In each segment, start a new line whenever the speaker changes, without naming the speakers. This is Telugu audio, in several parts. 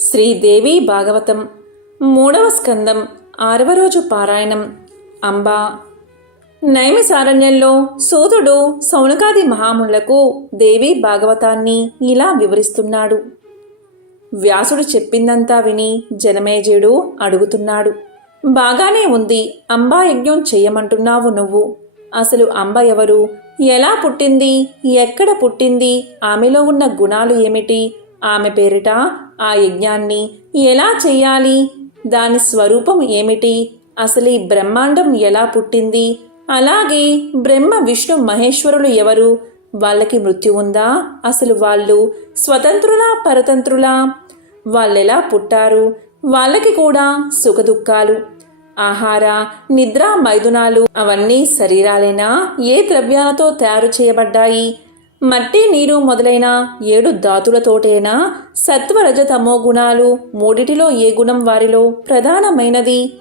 శ్రీదేవి భాగవతం మూడవ స్కందం ఆరవ రోజు పారాయణం. అంబా. నైమిసారణ్యంలో సూతుడు సౌనకాది మహాములకు దేవి భాగవతాన్ని ఇలా వివరిస్తున్నాడు. వ్యాసుడు చెప్పిందంతా విని జనమేజయుడు అడుగుతున్నాడు. బాగానే ఉంది అంబా యజ్ఞం చెయ్యమంటున్నావు నువ్వు. అసలు అంబ ఎవరు? ఎలా పుట్టింది? ఎక్కడ పుట్టింది? ఆమెలో ఉన్న గుణాలు ఏమిటి? ఆమె పేరిట ఆ యజ్ఞాన్ని ఎలా చేయాలి? దాని స్వరూపం ఏమిటి? అసలు ఈ బ్రహ్మాండం ఎలా పుట్టింది? అలాగే బ్రహ్మ విష్ణు మహేశ్వరులు ఎవరు? వాళ్ళకి మృత్యు ఉందా? అసలు వాళ్ళు స్వతంత్రులా పరతంత్రులా? వాళ్ళెలా పుట్టారు? వాళ్ళకి కూడా సుఖదుఖాలు. ఆహార నిద్ర మైదునాలు అవన్నీ శరీరాలేనా? ఏ ద్రవ్యాలతో తయారు చేయబడ్డాయి? మట్టి నీరు మొదలైన ఏడు ధాతులతోటేనా సత్వరజ తమో గుణాలు మూడిటిలో ఏ గుణం వారిలో ప్రధానమైనది?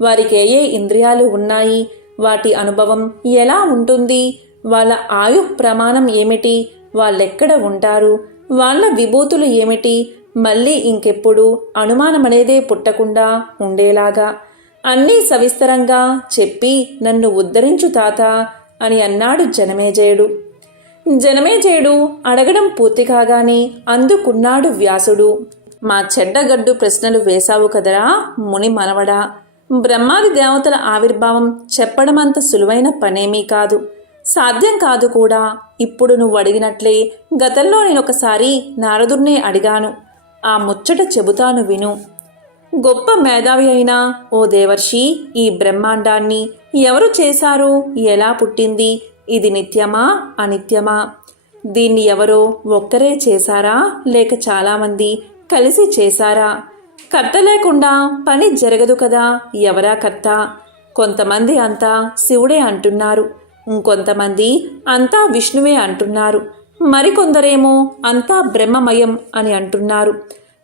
వారికి ఏ ఏ ఇంద్రియాలు ఉన్నాయి? వాటి అనుభవం ఎలా ఉంటుంది? వాళ్ళ ఆయు ప్రమాణం ఏమిటి? వాళ్ళెక్కడ ఉంటారు? వాళ్ళ విభూతులు ఏమిటి? మళ్ళీ ఇంకెప్పుడు అనుమానమనేదే పుట్టకుండా ఉండేలాగా. అన్నీ సవిస్తరంగా చెప్పి నన్ను ఉద్ధరించు తాత అని అన్నాడు జనమేజయుడు. జనమేజయుడు అడగడం పూర్తి కాగానే అందుకున్నాడు వ్యాసుడు. మా చెడ్డగడ్డు ప్రశ్నలు వేశావు కదరా ముని మనవడా బ్రహ్మాది దేవతల ఆవిర్భావం చెప్పడమంత సులువైన పనేమీ కాదు. సాధ్యం కాదు కూడా. ఇప్పుడు నువ్వు అడిగినట్లే గతంలో నేనొకసారి నారదుర్నే అడిగాను. ఆ ముచ్చట చెబుతాను విను. గొప్ప మేధావి అయినా ఓ దేవర్షి ఈ బ్రహ్మాండాన్ని ఎవరు చేశారు? ఎలా పుట్టింది? ఇది నిత్యమా? అనిత్యమా? దీన్ని ఎవరో ఒక్కరే చేశారా? లేక చాలామంది కలిసి చేశారా? కర్త లేకుండా పని జరగదు కదా? ఎవరా కర్త? కొంతమంది అంతా శివుడే అంటున్నారు. ఇంకొంతమంది అంతా విష్ణువే అంటున్నారు. మరికొందరేమో అంతా బ్రహ్మమయం అని అంటున్నారు.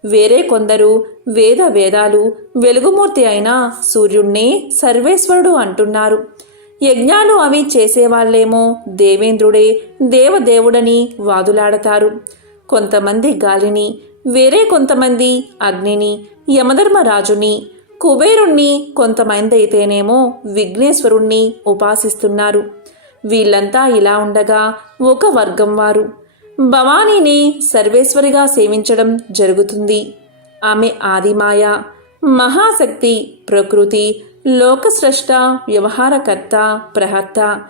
వేరే కొందరు వేద వేదాలు వెలుగుమూర్తి అయిన సూర్యుణ్ణే సర్వేశ్వరుడు అంటున్నారు. యజ్ఞాలు అవి చేసేవాళ్ళేమో దేవేంద్రుడే దేవదేవుడని వాదులాడతారు. కొంతమంది గాలిని వేరే కొంతమంది అగ్నిని యమధర్మరాజుని కుబేరుణ్ణి కొంతమంది అయితేనేమో విఘ్నేశ్వరుణ్ణి ఉపాసిస్తున్నారు. వీళ్ళంతా ఇలా ఉండగా ఒక వర్గం వారు. భవానీని సర్వేశ్వరిగా సేవించడం జరుగుతుంది. ఆమె ఆదిమాయ మహాశక్తి ప్రకృతి లోకస్రష్ట వ్యవహారకర్త ప్రహర్త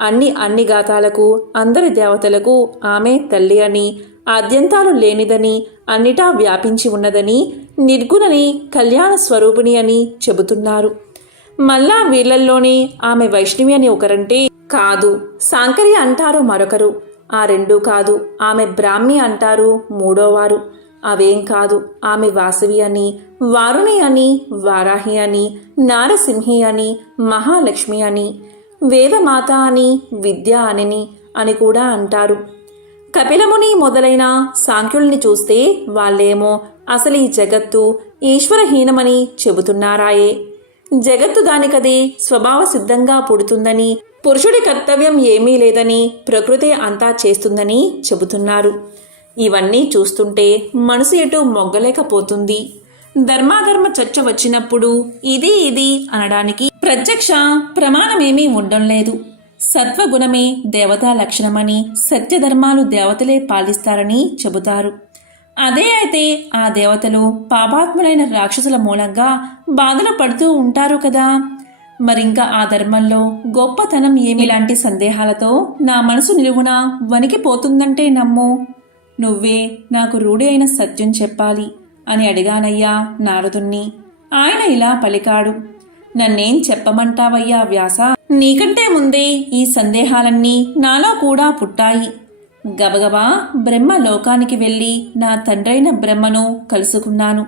అన్ని అన్ని గాతాలకు అందరి దేవతలకు ఆమె తల్లి అని ఆద్యంతాలు లేనిదని అన్నిటా వ్యాపించి ఉన్నదని నిర్గుణని కళ్యాణ స్వరూపిణి అని చెబుతున్నారు. మళ్ళా వీళ్ళల్లోనే ఆమె వైష్ణవి అని ఒకరంటే కాదు సాంకరి అంటారు మరొకరు. ఆ రెండూ కాదు ఆమె బ్రాహ్మి అంటారు మూడోవారు. అవేం కాదు. ఆమె వాసవి అని వారుణి అని వారాహి అని నారసింహి అని మహాలక్ష్మి అని వేదమాత అని విద్య అనిని అని కూడా అంటారు. కపిలముని మొదలైన సాంఖ్యుల్ని చూస్తే వాళ్ళేమో అసలు ఈ జగత్తు ఈశ్వరహీనమని చెబుతున్నారాయే. జగత్తు దానికదే స్వభావసిద్ధంగా పుడుతుందని పురుషుడి కర్తవ్యం ఏమీ లేదని ప్రకృతి అంతా చేస్తుందని చెబుతున్నారు. ఇవన్నీ చూస్తుంటే మనసు ఎటు మొగ్గలేకపోతుంది. ధర్మాధర్మ చర్చ వచ్చినప్పుడు ఇది ఇది అనడానికి ప్రత్యక్ష ప్రమాణమేమీ ఉండడం లేదు. సత్వగుణమే దేవతా లక్షణమని సత్యధర్మాలు దేవతలే పాలిస్తారని చెబుతారు. అదే అయితే ఆ దేవతలు పాపాత్ములైన రాక్షసుల మూలంగా బాధలు పడుతూ ఉంటారు కదా. మరింకా ఆ ధర్మంలో గొప్పతనం ఏమి? లాంటి సందేహాలతో నా మనసు నిలువున వణికిపోతుందంటే నమ్ము. నువ్వే నాకు రూఢి అయిన సత్యం చెప్పాలి అని అడిగానయ్యా నారదుణ్ణి. ఆయన ఇలా పలికాడు. నన్నేం చెప్పమంటావయ్యా వ్యాస? నీకంటే ముందే ఈ సందేహాలన్నీ నాలో కూడా పుట్టాయి. గబగబా బ్రహ్మ లోకానికి వెళ్ళి నా తండ్రైన బ్రహ్మను కలుసుకున్నాను.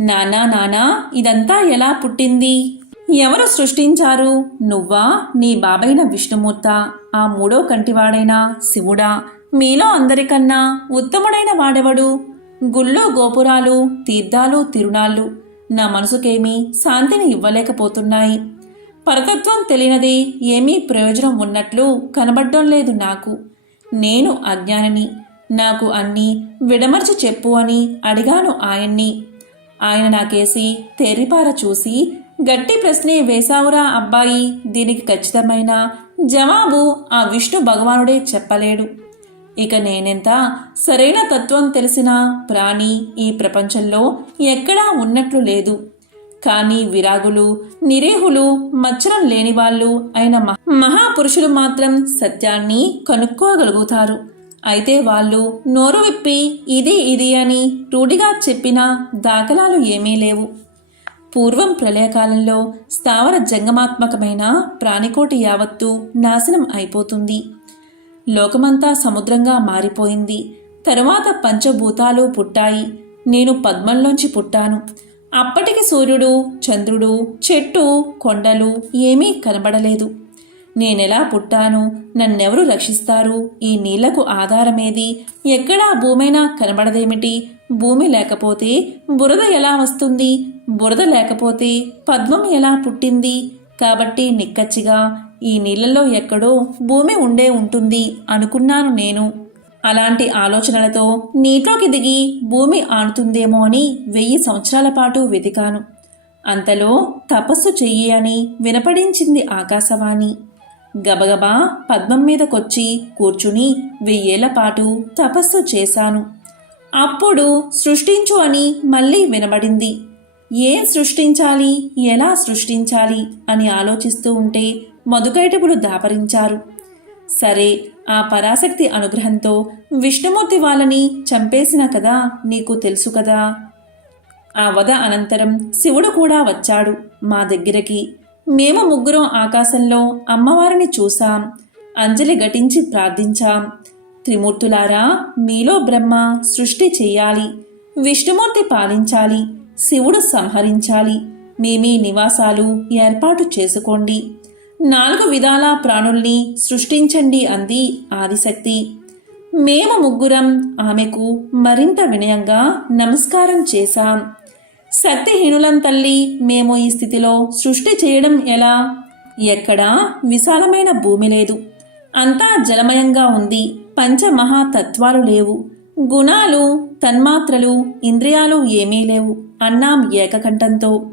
నానా నానా ఇదంతా ఎలా పుట్టింది? ఎవరు సృష్టించారు? నువ్వా? నీ బాబైన విష్ణుమూర్త ఆ మూడో కంటివాడైన శివుడా? మీలో అందరికన్నా ఉత్తముడైన వాడెవడు? గుళ్ళో గోపురాలు తీర్థాలు తిరునాళ్ళు. నా మనసుకేమీ శాంతిని ఇవ్వలేకపోతున్నాయి. పరతత్వం తెలియనది ఏమీ ప్రయోజనం ఉన్నట్లు కనబడ్డం లేదు నాకు. నేను అజ్ఞానిని. నాకు అన్నీ విడమర్చి చెప్పు అని అడిగాను ఆయన్ని. ఆయన నాకేసి తెరిపార చూసి గట్టి ప్రశ్నే వేశావురా అబ్బాయి. దీనికి ఖచ్చితమైన జవాబు ఆ విష్ణు భగవానుడే చెప్పలేడు. ఇక నేనెంత సరైన తత్వం తెలిసిన ప్రాణి ఈ ప్రపంచంలో ఎక్కడా ఉన్నట్లు లేదు. కానీ విరాగులు నిరేహులు మచ్చరం లేని వాళ్ళు అయిన మహాపురుషులు మాత్రం సత్యాన్ని కనుక్కోగలుగుతారు. అయితే వాళ్ళు నోరు విప్పి ఇది ఇది అని రూఢిగా చెప్పిన దాఖలాలు ఏమీ లేవు. పూర్వం ప్రళయకాలంలో స్థావర జంగమాత్మకమైన ప్రాణికోటి యావత్తు నాశనం అయిపోతుంది. లోకమంతా సముద్రంగా మారిపోయింది. తరువాత పంచభూతాలు పుట్టాయి. నేను పద్మంలోంచి పుట్టాను. అప్పటికి సూర్యుడు చంద్రుడు చెట్టు కొండలు ఏమీ కనబడలేదు. నేనెలా పుట్టాను? నన్నెవరు రక్షిస్తారు? ఈ నీళ్ళకు ఆధారమేది? ఎక్కడా భూమైనా కనబడదేమిటి? భూమి లేకపోతే బురద ఎలా వస్తుంది? బురద లేకపోతే పద్మం ఎలా పుట్టింది? కాబట్టి నిక్కచ్చిగా ఈ నీళ్ళలో ఎక్కడో భూమి ఉండే ఉంటుంది అనుకున్నాను నేను. అలాంటి ఆలోచనలతో నీటిలోకి దిగి భూమి ఆనుతుందేమో అని వెయ్యి సంవత్సరాల పాటు వెతికాను. అంతలో తపస్సు చెయ్యి అని వినపడించింది ఆకాశవాణి. గబగబా పద్మం మీదకొచ్చి కూర్చుని వెయ్యేళ్ళ పాటు తపస్సు చేశాను. అప్పుడు సృష్టించు అని మళ్ళీ వినబడింది. ఏం సృష్టించాలి? ఎలా సృష్టించాలి? అని ఆలోచిస్తూ ఉంటే మధుకైటపులు దాపరించారు. సరే ఆ పరాశక్తి అనుగ్రహంతో విష్ణుమూర్తి వాళ్ళని చంపేసిన కదా నీకు తెలుసు కదా? ఆ వధ అనంతరం శివుడు కూడా వచ్చాడు. మా దగ్గరికి మేము ముగ్గురం ఆకాశంలో అమ్మవారిని చూశాం. అంజలి ఘటించి ప్రార్థించాం. త్రిమూర్తులారా మీలో బ్రహ్మ సృష్టి చెయ్యాలి విష్ణుమూర్తి పాలించాలి. శివుడు సంహరించాలి. మీ మీ నివాసాలు ఏర్పాటు చేసుకోండి. నాలుగు విధాల ప్రాణుల్ని సృష్టించండి అంది ఆదిశక్తి. మేము ముగ్గురం ఆమెకు మరింత వినయంగా నమస్కారం చేశాం. శక్తిహీనులం తల్లి మేము ఈ స్థితిలో సృష్టి చేయడం ఎలా? ఎక్కడా విశాలమైన భూమి లేదు. అంతా జలమయంగా ఉంది. పంచమహాతత్వాలు లేవు. గుణాలు తన్మాత్రలు ఇంద్రియాలు ఏమీ లేవు అన్నాం ఏకకంఠంతో.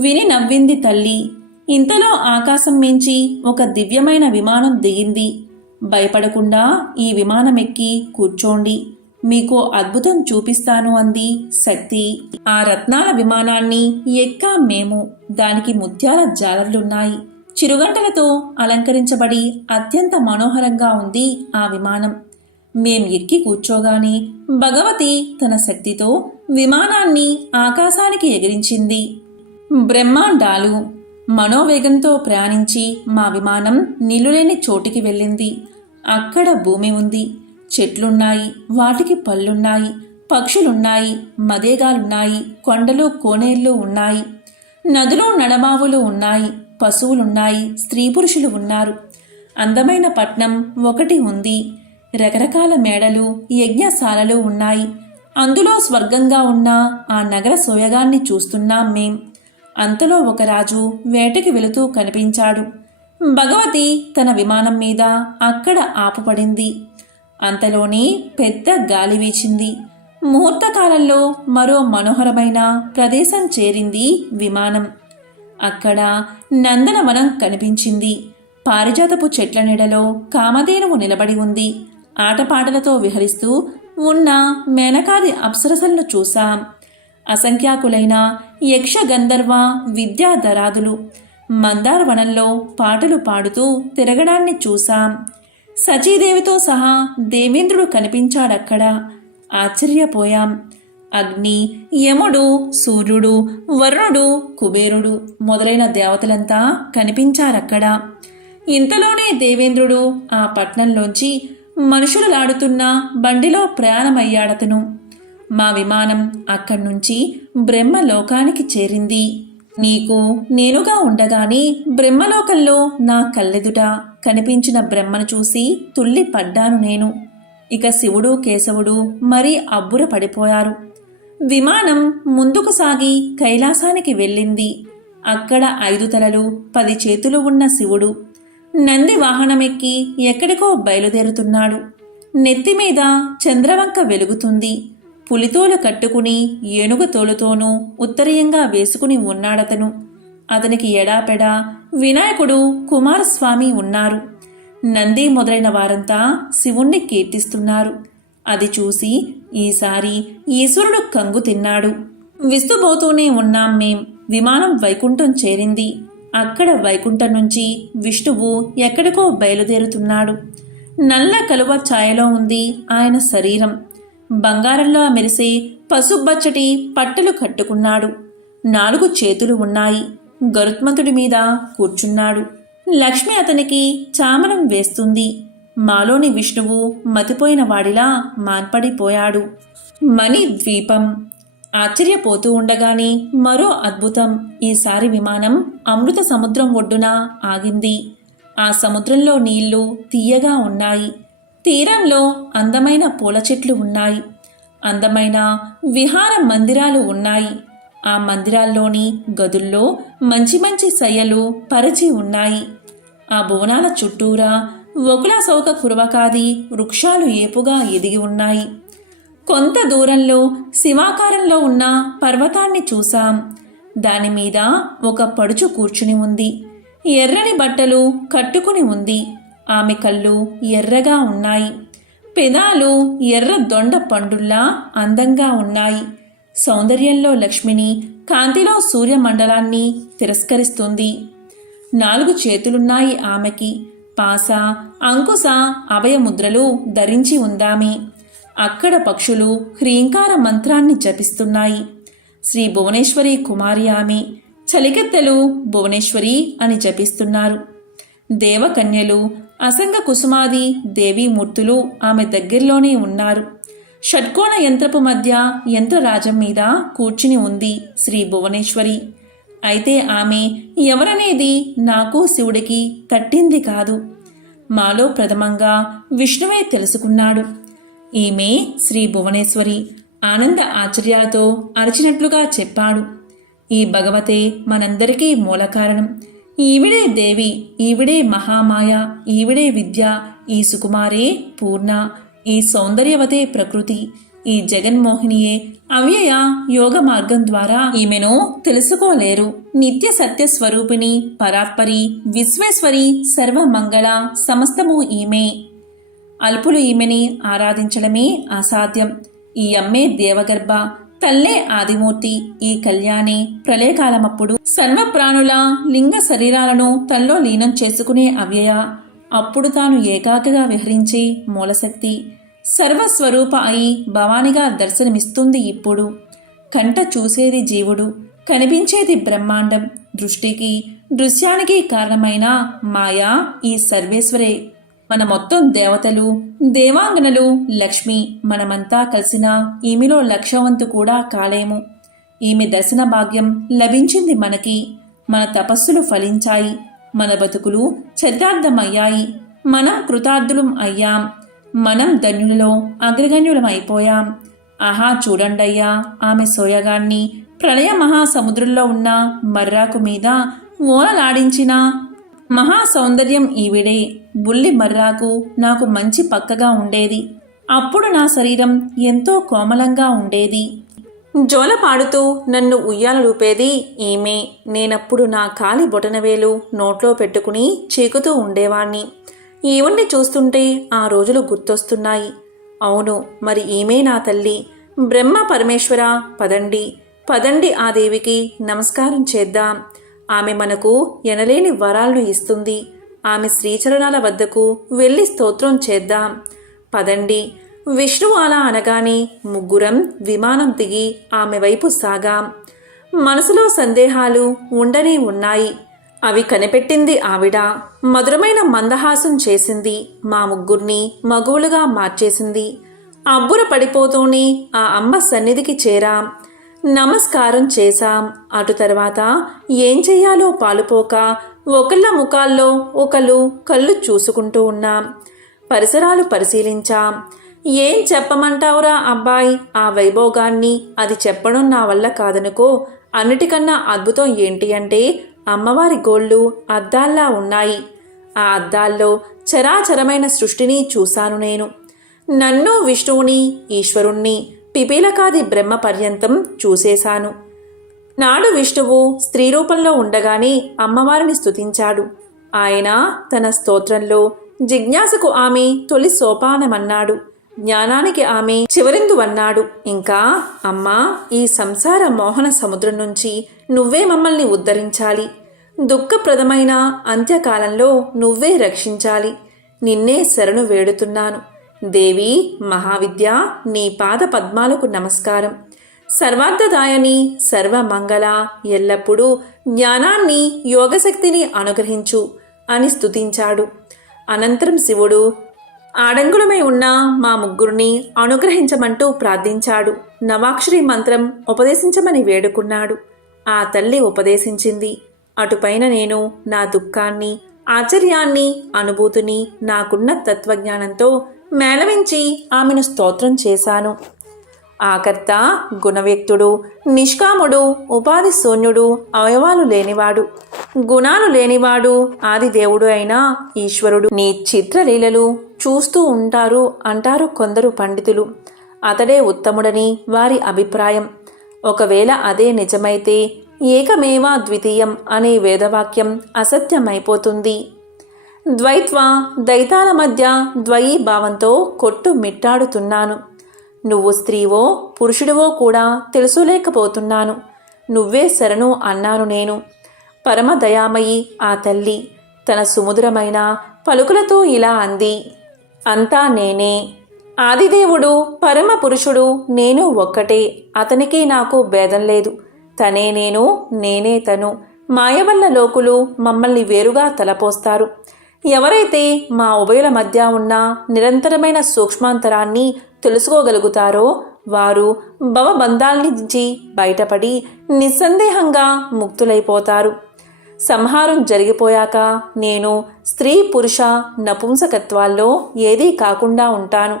విని నవ్వింది తల్లి. ఇంతలో ఆకాశం మించి ఒక దివ్యమైన విమానం దిగింది. భయపడకుండా ఈ విమానం ఎక్కి కూర్చోండి. మీకు అద్భుతం చూపిస్తాను అంది శక్తి. ఆ రత్నాల విమానాన్ని ఎక్కా మేము. దానికి ముత్యాల జాలర్లున్నాయి. చిరుగంటలతో అలంకరించబడి అత్యంత మనోహరంగా ఉంది ఆ విమానం. మేం ఎక్కి కూర్చోగానే భగవతి తన శక్తితో విమానాన్ని ఆకాశానికి ఎగిరించింది. బ్రహ్మాండాలు! మనోవేగంతో ప్రయాణించి మా విమానం నిలులేని చోటికి వెళ్ళింది. అక్కడ భూమి ఉంది. చెట్లున్నాయి. వాటికి పళ్ళున్నాయి. పక్షులున్నాయి. మదేగాలున్నాయి. కొండలు కోనేళ్ళు ఉన్నాయి. నదులు నడమావులు ఉన్నాయి. పశువులున్నాయి. స్త్రీ పురుషులు ఉన్నారు. అందమైన పట్నం ఒకటి ఉంది. రకరకాల మేడలు యజ్ఞశాలలు ఉన్నాయి. అందులో స్వర్గంగా ఉన్న ఆ నగర సోయగాన్ని చూస్తున్నాం మేం. అంతలో ఒక రాజు వేటకి వెళుతూ కనిపించాడు. భగవతి తన విమానం మీద అక్కడ ఆపుపడింది. అంతలోనే పెద్ద గాలి వీచింది. ముహూర్తకాలంలో మరో మనోహరమైన ప్రదేశం చేరింది విమానం. అక్కడ నందనవనం కనిపించింది. పారిజాతపు చెట్ల నీడలో కామధేనువు నిలబడి ఉంది. ఆటపాటలతో విహరిస్తూ ఉన్న మేనకాది అప్సరసలను చూశాం. అసంఖ్యాకులైన యక్ష గంధర్వ విద్యాధరాదులు మందారవనంలో పాటలు పాడుతూ తిరగడాన్ని చూశాం. సచీదేవితో సహా దేవేంద్రుడు కనిపించాడక్కడ. ఆశ్చర్యపోయాం. అగ్ని యముడు సూర్యుడు వరుణుడు కుబేరుడు మొదలైన దేవతలంతా కనిపించారక్కడ. ఇంతలోనే దేవేంద్రుడు ఆ పట్నంలోంచి మనుషులు లాడుతున్న బండిలో ప్రయాణమయ్యాడతను. మా విమానం అక్కడి నుంచి బ్రహ్మలోకానికి చేరింది. నీకు నేనుగా ఉండగానే బ్రహ్మలోకంలో నా కళ్ళెదుట కనిపించిన బ్రహ్మను చూసి తుల్లి పడ్డాను నేను. ఇక శివుడు కేశవుడు మరీ అబ్బుర పడిపోయారు. విమానం ముందుకు సాగి కైలాసానికి వెళ్ళింది. అక్కడ ఐదు తలలు పది చేతులు ఉన్న శివుడు నంది వాహనమెక్కి ఎక్కడికో బయలుదేరుతున్నాడు. నెత్తిమీద చంద్రవంక వెలుగుతుంది. పులితోలు కట్టుకుని ఏనుగు తోలుతోనూ ఉత్తరీయంగా వేసుకుని ఉన్నాడతను. అతనికి ఎడాపెడా వినాయకుడు కుమారస్వామి ఉన్నారు. నంది మొదలైన వారంతా శివుణ్ణి కీర్తిస్తున్నారు. అది చూసి ఈసారి ఈశ్వరుడు కంగు తిన్నాడు. విస్తుబోతూనే ఉన్నాం మేం. విమానం వైకుంఠం చేరింది. అక్కడ వైకుంఠం నుంచి విష్ణువు ఎక్కడికో బయలుదేరుతున్నాడు. నల్ల కలువ ఛాయలో ఉంది ఆయన శరీరం. బంగారంలో మెరిసి పసుబచ్చటి పట్టెలు కట్టుకున్నాడు. నాలుగు చేతులు ఉన్నాయి. గరుత్మంతుడి మీద కూర్చున్నాడు. లక్ష్మి అతనికి చామరం వేస్తుంది. మాలోని విష్ణువు మతిపోయిన వాడిలా మాన్పడిపోయాడు. మణి ద్వీపం ఆశ్చర్యపోతూ ఉండగానే మరో అద్భుతం. ఈసారి విమానం అమృత సముద్రం ఒడ్డున ఆగింది. ఆ సముద్రంలో నీళ్ళు తీయగా ఉన్నాయి. తీరంలో అందమైన పూల చెట్లు ఉన్నాయి. అందమైన విహార మందిరాలు ఉన్నాయి. ఆ మందిరాల్లోని గదుల్లో మంచి మంచి సయ్యలు పరిచి ఉన్నాయి. ఆ భువనాల చుట్టూరా ఒకలా సౌక కురవకాది వృక్షాలు ఏపుగా ఎదిగి ఉన్నాయి. కొంత దూరంలో శివాకారంలో ఉన్న పర్వతాన్ని చూశాం. దాని మీద ఒక పడుచు కూర్చుని ఉంది. ఎర్రని బట్టలు కట్టుకుని ఉంది. ఆమె కళ్ళు ఎర్రగా ఉన్నాయి. పెదాలు ఎర్ర దొండ పండుల్లా అందంగా ఉన్నాయి. సౌందర్యంలో లక్ష్మిని కాంతిలో సూర్యమండలాన్ని తిరస్కరిస్తుంది. నాలుగు చేతులున్నాయి ఆమెకి. పాస అంకుశ అభయముద్రలు ధరించి ఉందామి. అక్కడ పక్షులు హ్రీంకార మంత్రాన్ని జపిస్తున్నాయి. శ్రీ భువనేశ్వరి కుమారి ఆమె చలికత్తెలు భువనేశ్వరి అని జపిస్తున్నారు. దేవకన్యలు అసంగ కుసుమాది దేవీమూర్తులు ఆమె దగ్గరలోనే ఉన్నారు. షట్కోణ యంత్రపు మధ్య యంత్రరాజం మీద కూర్చుని ఉంది శ్రీ భువనేశ్వరి. అయితే ఆమె ఎవరనేది నాకు శివుడికి తట్టింది కాదు. మాలో ప్రథమంగా విష్ణువే తెలుసుకున్నాడు. ఈమె శ్రీ భువనేశ్వరి ఆనంద ఆశ్చర్యాలతో అరిచినట్లుగా చెప్పాడు. ఈ భగవతే మనందరికీ మూల కారణం ఈవిడే దేవి ఈవిడే మహామాయ ఈవిడే విద్య ఈ సుకుమారే పూర్ణ ఈ సౌందర్యవతే ప్రకృతి ఈ జగన్మోహినియే అవ్యయ యోగ మార్గం ద్వారా ఈమెను తెలుసుకోలేరు నిత్య సత్య స్వరూపిణి పరాత్పరి విశ్వేశ్వరి సర్వమంగళ సమస్తము ఈమె అల్పులు ఈమెని ఆరాధించడమే అసాధ్యం ఈ అమ్మే దేవగర్భ తల్లే ఆదిమూర్తి. ఈ కళ్యాణి ప్రళయకాలమప్పుడు సర్వప్రాణుల లింగ శరీరాలను తల్లో లీనం చేసుకునే అవ్యయ. అప్పుడు తాను ఏకాకిగా విహరించి మూలశక్తి సర్వస్వరూప అయి భవానిగా దర్శనమిస్తుంది ఇప్పుడు. కంట చూసేది జీవుడు కనిపించేది బ్రహ్మాండం. దృష్టికి దృశ్యానికి కారణమైన మాయా ఈ సర్వేశ్వరే. మన మొత్తం దేవతలు దేవాంగనలు లక్ష్మి మనమంతా కలిసిన ఈమెలో లక్షవంతు కూడా కాలేము. ఈమె దర్శన భాగ్యం లభించింది మనకి. మన తపస్సులు ఫలించాయి. మన బతుకులు చరితార్థమయ్యాయి. మనం కృతార్థులం అయ్యాం. మనం ధన్యులలో అగ్రగణ్యులం అయిపోయాం ఆహా చూడండయ్యా ఆమె సోయగాన్ని ప్రళయ మహాసముద్రంలో ఉన్న మర్రాకు మీద ఓనలాడించినా మహా సౌందర్యం ఈవిడే. బుల్లి మర్రాకు నాకు మంచి పక్కగా ఉండేది. అప్పుడు నా శరీరం ఎంతో కోమలంగా ఉండేది. జోల పాడుతూ నన్ను ఉయ్యాలూపేది ఈమె. నేనప్పుడు నా కాలి బొటనవేలు నోట్లో పెట్టుకుని చీకుతూ ఉండేవాణ్ణి. ఈవణ్ణి చూస్తుంటే ఆ రోజులు గుర్తొస్తున్నాయి. అవును మరి ఈమె నా తల్లి. బ్రహ్మ పరమేశ్వర పదండి. పదండి ఆ దేవికి నమస్కారం చేద్దాం. ఆమె మనకు ఎనలేని వరాలను ఇస్తుంది. ఆమె శ్రీచరణాల వద్దకు వెళ్ళి స్తోత్రం చేద్దాం. పదండి. విష్ణువు అలా అనగానే ముగ్గురం విమానం దిగి ఆమె వైపు సాగాం. మనసులో సందేహాలు ఉండనే ఉన్నాయి. అవి కనిపెట్టింది ఆవిడ. మధురమైన మందహాసం చేసింది. మా ముగ్గురిని మగువులుగా మార్చేసింది. అబ్బుర పడిపోతూనే ఆ అమ్మ సన్నిధికి చేరాం. నమస్కారం చేశాం. అటు తర్వాత ఏం చెయ్యాలో పాలుపోక ఒకళ్ళ ముఖాల్లో ఒకళ్ళు కళ్ళు చూసుకుంటూ ఉన్నాం. పరిసరాలు పరిశీలించాం. ఏం చెప్పమంటావురా అబ్బాయి? ఆ వైభోగాన్ని అది చెప్పడం నా వల్ల కాదనుకో అన్నిటికన్నా అద్భుతం ఏంటి అంటే అమ్మవారి గోళ్ళు అద్దాల్లా ఉన్నాయి. ఆ అద్దాల్లో చరాచరమైన సృష్టిని చూశాను నేను. నన్ను విష్ణువుని ఈశ్వరుణ్ణి పిపీలకాది బ్రహ్మ పర్యంతం చూసేశాను. నాడు విష్ణువు స్త్రీ రూపంలో ఉండగానే అమ్మవారిని స్తుతించాడు. ఆయన తన స్తోత్రంలో జిజ్ఞాసకు ఆమె తొలి సోపానమన్నాడు. జ్ఞానానికి ఆమె చివరిందువన్నాడు ఇంకా అమ్మా ఈ సంసార మోహన సముద్రం నుంచి నువ్వే మమ్మల్ని ఉద్ధరించాలి. దుఃఖప్రదమైన అంత్యకాలంలో నువ్వే రక్షించాలి. నిన్నే శరణు వేడుతున్నాను. దేవి మహావిద్య నీ పాద పద్మాలకు నమస్కారం. సర్వార్థదాయని సర్వమంగళ ఎల్లప్పుడూ జ్ఞానాన్ని యోగశక్తిని అనుగ్రహించు అని స్తుతించాడు. అనంతరం శివుడు ఆడంగులమై ఉన్న మా ముగ్గురిని అనుగ్రహించమంటూ ప్రార్థించాడు. నవాక్షరి మంత్రం ఉపదేశించమని వేడుకున్నాడు. ఆ తల్లి ఉపదేశించింది అటుపైన నేను నా దుఃఖాన్ని ఆశ్చర్యాన్ని అనుభూతిని నాకున్న తత్వజ్ఞానంతో మేళవించి ఆమెను స్తోత్రం చేశాను. ఆకర్త గుణవ్యక్తుడు నిష్కాముడు ఉపాధి శూన్యుడు అవయవాలు లేనివాడు. గుణాలు లేనివాడు ఆదిదేవుడు అయిన ఈశ్వరుడు. నీ చిత్రలీలలు చూస్తూ ఉంటారు అంటారు కొందరు పండితులు. అతడే ఉత్తముడని వారి అభిప్రాయం. ఒకవేళ అదే నిజమైతే ఏకమేవా ద్వితీయం అనే వేదవాక్యం అసత్యమైపోతుంది. ద్వైత్వ దైతాల మధ్య ద్వయీ భావంతో కొట్టు మిట్టాడుతున్నాను. నువ్వు స్త్రీవో పురుషుడివో కూడా తెలుసులేకపోతున్నాను నువ్వే శరణు అన్నాను నేను. పరమ దయామయి ఆ తల్లి తన సుముద్రమైన పలుకులతో ఇలా అంది. అంతా నేనే. ఆదిదేవుడు పరమ పురుషుడు నేను ఒక్కటే. అతనికి నాకు భేదం లేదు. తనే నేను నేనే తను. మాయ వల్ల లోకులు మమ్మల్ని వేరుగా తలపోస్తారు. ఎవరైతే మా ఉభయుల మధ్య ఉన్న నిరంతరమైన సూక్ష్మాంతరాన్ని తెలుసుకోగలుగుతారో వారు భవబంధాల నుంచి బయటపడి నిస్సందేహంగా ముక్తులైపోతారు. సంహారం జరిగిపోయాక నేను స్త్రీ పురుష నపుంసకత్వాల్లో ఏదీ కాకుండా ఉంటాను.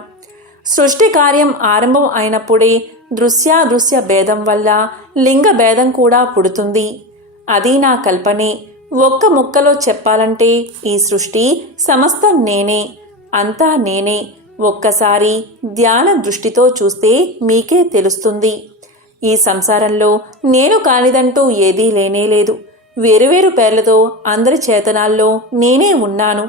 సృష్టి కార్యం ఆరంభం అయినప్పుడే దృశ్యాదృశ్య భేదం వల్ల లింగ భేదం కూడా పుడుతుంది. అది నా కల్పనే. ఒక్క ముక్కలో చెప్పాలంటే ఈ సృష్టి సమస్తం నేనే అంతా నేనే. ఒక్కసారి ధ్యాన దృష్టితో చూస్తే మీకే తెలుస్తుంది. ఈ సంసారంలో నేను కానిదంటూ ఏదీ లేనేలేదు వేరువేరు పేర్లతో అందరి చేతనాల్లో నేనే ఉన్నాను.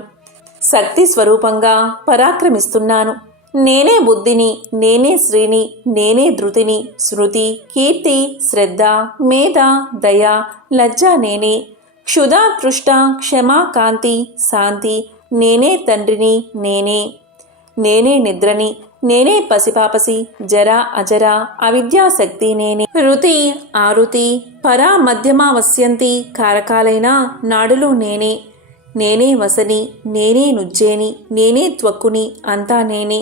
శక్తి స్వరూపంగా పరాక్రమిస్తున్నాను. నేనే బుద్ధిని నేనే శ్రీని నేనే ధృతిని. శృతి కీర్తి శ్రద్ధ మేధ దయ లజ్జ నేనే. క్షుధ తృష్ట క్షమా కాంతి శాంతి. నేనే తండ్రిని నేనే. నేనే నిద్రని నేనే పసిపాపసి జర అజర అవిద్యాశక్తి నేనే. రుతి ఆరుతి పరా మధ్యమా వస్యంతి కారకాలైన నాడులు నేనే. నేనే వసని నేనే నుజ్జేని నేనే త్వక్కుని అంతా నేనే.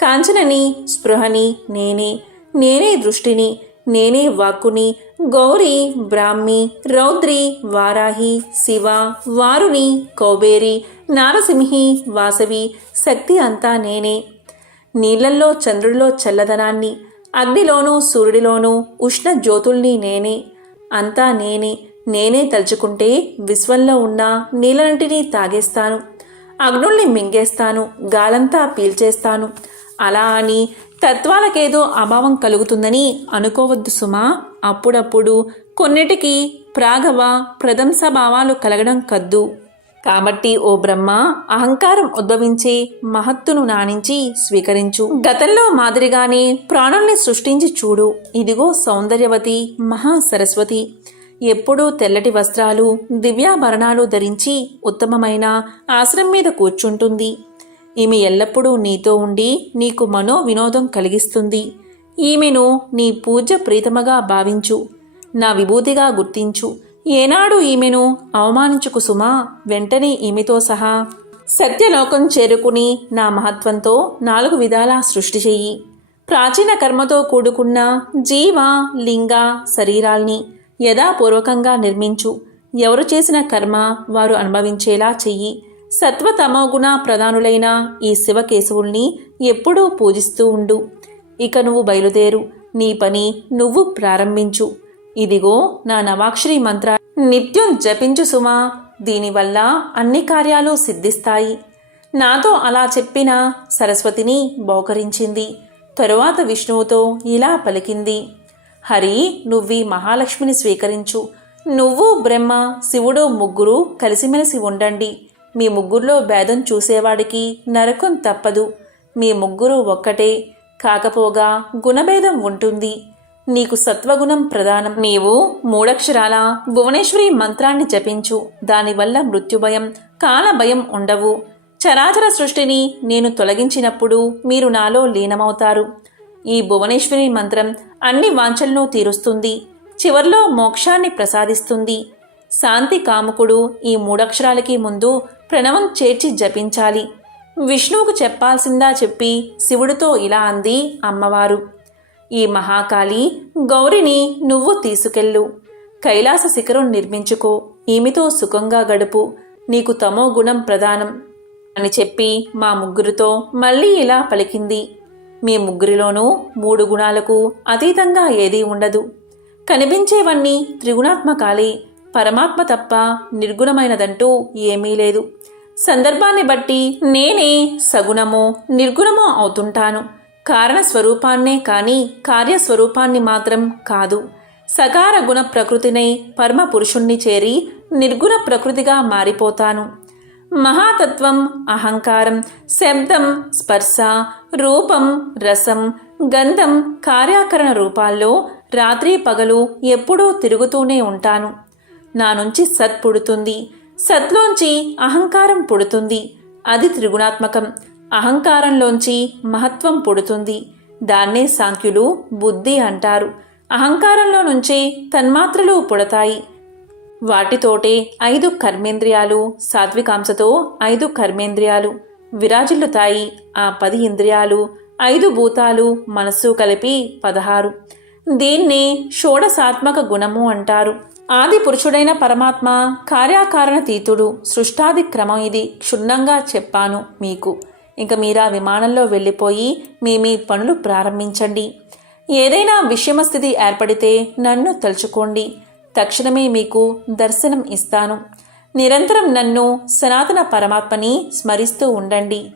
కాంచనని స్పృహని నేనే. నేనే దృష్టిని నేనే వాక్కుని గౌరి బ్రాహ్మి రౌద్రి వారాహి శివ వారుని కౌబేరి నారసింహి వాసవి శక్తి అంతా నేనే. నీళ్ళల్లో చంద్రుడిలో చల్లదనాన్ని అగ్నిలోనూ సూర్యుడిలోనూ ఉష్ణ జ్యోతుల్ని నేనే. అంతా నేనే నేనే తలుచుకుంటే విశ్వంలో ఉన్న నీళ్ళనంటిని తాగేస్తాను. అగ్నుల్ని మింగేస్తాను గాలంతా పీల్చేస్తాను. అలా అని తత్వాలకేదో అభావం కలుగుతుందని అనుకోవద్దు సుమా. అప్పుడప్పుడు కొన్నిటికి ప్రాగవ ప్రదంసభావాలు కలగడం కద్దు. కాబట్టి ఓ బ్రహ్మ అహంకారం ఉద్భవించే మహత్తును నానించి స్వీకరించు. గతంలో మాదిరిగానే ప్రాణుల్ని సృష్టించి చూడు. ఇదిగో సౌందర్యవతి మహా సరస్వతి ఎప్పుడూ తెల్లటి వస్త్రాలు దివ్యాభరణాలు ధరించి ఉత్తమమైన ఆశ్రం మీద కూర్చుంటుంది. ఈమె ఎల్లప్పుడూ నీతో ఉండి నీకు మనో వినోదం కలిగిస్తుంది. ఈమెను నీ పూజ ప్రీతమగా భావించు. నా విభూతిగా గుర్తించు. ఏనాడు ఈమెను అవమానించుకు సుమా? వెంటనే ఈమెతో సహా సత్యలోకం చేరుకుని నా మహత్వంతో నాలుగు విధాలా సృష్టి చెయ్యి. ప్రాచీన కర్మతో కూడుకున్న జీవ లింగ శరీరాల్ని యథాపూర్వకంగా నిర్మించు. ఎవరు చేసిన కర్మ వారు అనుభవించేలా చెయ్యి. సత్వతమోగుణ ప్రధానులైన ఈ శివకేశవుల్ని ఎప్పుడూ పూజిస్తూ ఉండు. ఇక నువ్వు బయలుదేరు. నీ పని నువ్వు ప్రారంభించు. ఇదిగో నా నవాక్షరి మంత్ర. నిత్యం జపించు సుమా. దీనివల్ల అన్ని కార్యాలు సిద్ధిస్తాయి. నాతో అలా చెప్పిన సరస్వతిని బోకరించింది. తరువాత విష్ణువుతో ఇలా పలికింది. హరి నువ్వీ మహాలక్ష్మిని స్వీకరించు. నువ్వు బ్రహ్మ శివుడు ముగ్గురు కలిసిమెలిసి ఉండండి. మీ ముగ్గురులో భేదం చూసేవాడికి నరకం తప్పదు. మీ ముగ్గురు ఒక్కటే. కాకపోగా గుణభేదం ఉంటుంది. నీకు సత్వగుణం ప్రధానం. నీవు మూడక్షరాల? భువనేశ్వరి మంత్రాన్ని జపించు. దానివల్ల మృత్యుభయం కాలభయం ఉండవు. చరాచర సృష్టిని నేను తొలగించినప్పుడు మీరు నాలో లీనమవుతారు. ఈ భువనేశ్వరి మంత్రం అన్ని వాంఛలను తీరుస్తుంది. చివర్లో మోక్షాన్ని ప్రసాదిస్తుంది. శాంతి కాముకుడు ఈ మూడక్షరాలకి ముందు ప్రణవం చేర్చి జపించాలి. విష్ణువుకు చెప్పాల్సిందా చెప్పి శివుడితో ఇలా అంది అమ్మవారు. ఈ మహాకాళి గౌరిని నువ్వు తీసుకెళ్ళు. కైలాస శిఖరం నిర్మించుకో. ఈమెతో సుఖంగా గడుపు. నీకు తమో గుణం ప్రధానం అని చెప్పి మా ముగ్గురితో మళ్ళీ ఇలా పలికింది. మీ ముగ్గురిలోనూ మూడు గుణాలకు అతీతంగా ఏదీ ఉండదు. కనిపించేవన్నీ త్రిగుణాత్మకాలే. పరమాత్మ తప్ప నిర్గుణమైనదంటూ ఏమీ లేదు. సందర్భాన్ని బట్టి నేనే సగుణమో నిర్గుణమో అవుతుంటాను. కారణ స్వరూపాన్నే కాని కార్యస్వరూపాన్ని మాత్రం కాదు. సకార గుణ ప్రకృతినై పరమ పురుషుణ్ణి చేరి నిర్గుణ ప్రకృతిగా మారిపోతాను. మహాతత్వం అహంకారం శబ్దం స్పర్శ రూపం రసం గంధం కార్యాకరణ రూపాల్లో రాత్రి పగలు ఎప్పుడూ తిరుగుతూనే ఉంటాను. నా నుంచి సత్ పుడుతుంది. సత్లోంచి అహంకారం పుడుతుంది. అది త్రిగుణాత్మకం. అహంకారంలోంచి మహత్వం పుడుతుంది. దాన్నే సాంఖ్యులు బుద్ధి అంటారు. అహంకారంలో నుంచే తన్మాత్రలు పుడతాయి. వాటితోటే ఐదు కర్మేంద్రియాలు సాత్వికాంశతో ఐదు కర్మేంద్రియాలు విరాజిల్లుతాయి. ఆ పది ఇంద్రియాలు ఐదు భూతాలు మనస్సు కలిపి పదహారు. దీన్ని షోడసాత్మక గుణము అంటారు. ఆది పురుషుడైన పరమాత్మ కార్యాకారణ తీతుడు సృష్టాది క్రమం ఇది. క్షుణ్ణంగా చెప్పాను మీకు. ఇంక మీరా విమానంలో వెళ్ళిపోయి మీ మీ పనులు ప్రారంభించండి. ఏదైనా విషమస్థితి ఏర్పడితే నన్ను తలుచుకోండి. తక్షణమే మీకు దర్శనం ఇస్తాను. నిరంతరం నన్ను సనాతన పరమాత్మని స్మరిస్తూ ఉండండి.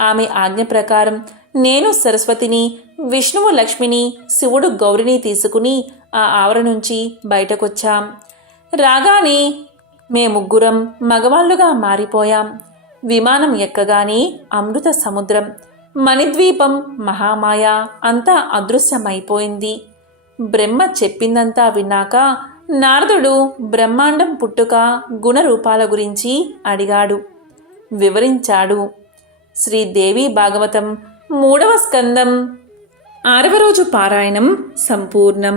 ఆమె ఆజ్ఞ ప్రకారం నేను సరస్వతిని విష్ణువు లక్ష్మిని శివుడు గౌరిని తీసుకుని ఆ ఆవర నుంచి బయటకొచ్చాం. రాగానే మేముగ్గురం మగవాళ్ళుగా మారిపోయాం. విమానం ఎక్కగానే అమృత సముద్రం మణిద్వీపం మహామాయ అంతా అదృశ్యమైపోయింది. బ్రహ్మ చెప్పిందంతా విన్నాక నారదుడు బ్రహ్మాండం పుట్టుక గుణరూపాల గురించి అడిగాడు. వివరించాడు. శ్రీదేవి భాగవతం మూడవ స్కందం ఆరవ రోజు పారాయణం సంపూర్ణం